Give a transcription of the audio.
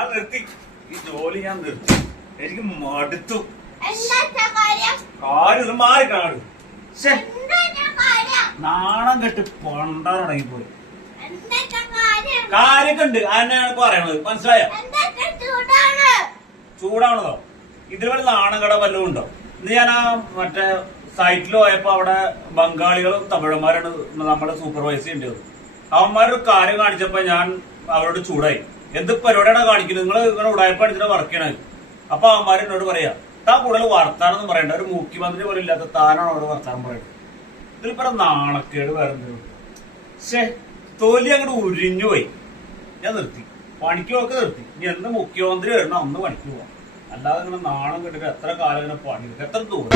ഞാൻ നിർത്തി ഈ ജോലി, ഞാൻ നിർത്തി. എനിക്ക് മടുത്തു. കാര്യം മാറിക്കാണ്. നാണം കെട്ട് പൊണ്ടാൻ തുടങ്ങിപ്പോയി. കാര്യൊക്കെ ഉണ്ട്, അതിനാണ് പറയണത്. മനസ്സിലായോ? ചൂടാണതോ? ഇതിൽ നാണം കട വല്ലതും ഉണ്ടോ? ഇന്ന് ഞാൻ ആ മറ്റേ സൈറ്റിൽ പോയപ്പോ അവിടെ ബംഗാളികളും തമിഴന്മാരാണ് നമ്മുടെ സൂപ്പർവൈസ് ചെയ്യേണ്ടത്. അവന്മാരൊരു കാര്യം കാണിച്ചപ്പോ ഞാൻ അവരോട് ചൂടായി. എന്ത് പരിപാടിയാണ് കാണിക്കുന്നത്? നിങ്ങൾ ഇങ്ങനെ ഉടായ്പ അടിച്ചിട്ട് വർക്ക് ചെയ്യണത്. അപ്പൊ അവന്മാർ എന്നോട് പറയാ, താൻ കൂടുതൽ വർത്താനം പറയണ്ട, ഒരു മുഖ്യമന്ത്രി പോലും ഇല്ലാത്ത താനാണ് അവിടെ വർത്താനം പറയുന്നത്. ഇതിൽ പറ നാണക്കേട് വേറെ. പക്ഷേ തൊലി അങ്ങോട്ട് ഉരിഞ്ഞു പോയി. ഞാൻ നിർത്തി, പണിക്കുമൊക്കെ നിർത്തി. ഇനി എന്ത് മുഖ്യമന്ത്രി വരണം അന്ന് പണിക്ക് പോവാം. അല്ലാതെ ഇങ്ങനെ നാണം കെട്ടിട്ട് എത്ര കാലം ഇങ്ങനെ പണി, എത്ര ദൂരം.